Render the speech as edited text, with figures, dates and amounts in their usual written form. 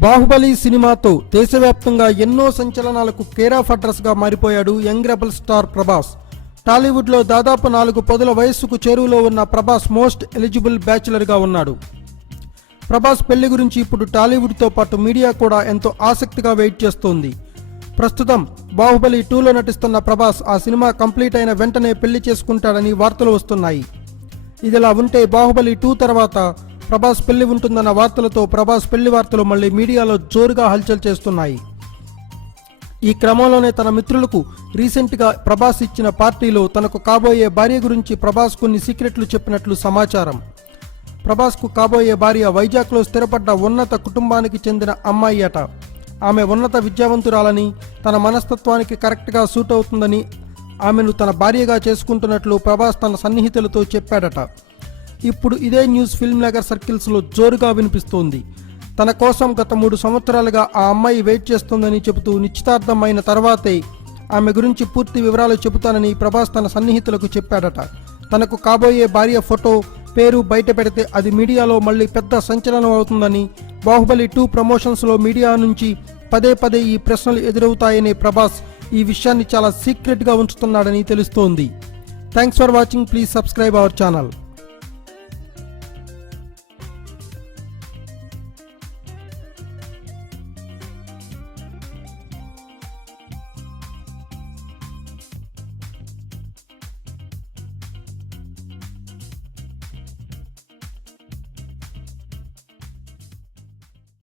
బాహుబలి సినిమాతో దేశవ్యాప్తంగా ఎన్నో సంచలనాలకు కేర్ ఆఫ్ అడ్రస్ గా మారిపోయాడు young rebel star Prabhas. Tollywood లో దాదాపు 4 పదుల వయస్సుకు చేరువలో ఉన్న ప్రభాస్ మోస్ట్ ఎలిజిబుల్ బ్యాచులర్ గా ఉన్నాడు. ప్రభాస్ పెళ్లి గురించి ఇప్పుడు టాలీవుడ్ తో పాటు మీడియా కూడా ఎంతో ఆసక్తిగా వెయిట్ చేస్తోంది. ప్రస్తుతం బాహుబలి 2లో నటిస్తున్న ప్రభాస్ ఆ సినిమా కంప్లీట్ అయిన వెంటనే పెళ్లి చేసుకుంటాడని వార్తలు వస్తున్నాయి. ఇదిలా ఉంటే బాహుబలి 2 తర్వాత ప్రభాస్ పెళ్లి ఉంటుందన్న వార్తలతో ప్రభాస్ పెళ్లి వార్తలు మళ్ళీ మీడియాలో జోరుగా హల్చల్ చేస్తున్నాయి. ఈ క్రమంలోనే తన మిత్రులకు రీసెంట్గా ప్రభాస్ ఇచ్చిన పార్టీలో తనకు కాబోయే భార్య గురించి ప్రభాస్ కొన్ని సీక్రెట్లు చెప్పినట్లు సమాచారం. ప్రభాస్కు కాబోయే భార్య వైజాగ్లో స్థిరపడ్డ ఉన్నత కుటుంబానికి చెందిన అమ్మాయి అట. ఆమె ఉన్నత విద్యావంతురాలని, తన మనస్తత్వానికి కరెక్ట్గా సూట్ అవుతుందని, ఆమెను తన భార్యగా చేసుకుంటున్నట్లు ప్రభాస్ తన సన్నిహితులతో చెప్పాడట. ఇప్పుడు ఇదే న్యూస్ ఫిల్మ్ మేకర్ సర్కిల్స్లో జోరుగా వినిపిస్తోంది. తన కోసం గత 3 సంవత్సరాలుగా ఆ అమ్మాయి వెయిట్ చేస్తోందని చెబుతూ నిశ్చితార్థం అయిన తర్వాతే ఆమె గురించి పూర్తి వివరాలు చెబుతానని ప్రభాస్ తన సన్నిహితులకు చెప్పాడట. తనకు కాబోయే భార్య ఫోటో, పేరు బయట పెడితే అది మీడియాలో మళ్ళీ పెద్ద సంచలనం అవుతుందని, బాహుబలి 2 ప్రమోషన్స్లో మీడియా నుంచి పదే ఈ ప్రశ్నలు ఎదురవుతాయని ప్రభాస్ ఈ విషయాన్ని చాలా సీక్రెట్గా ఉంచుతున్నాడని తెలుస్తోంది. Thanks for watching. Please subscribe our channel.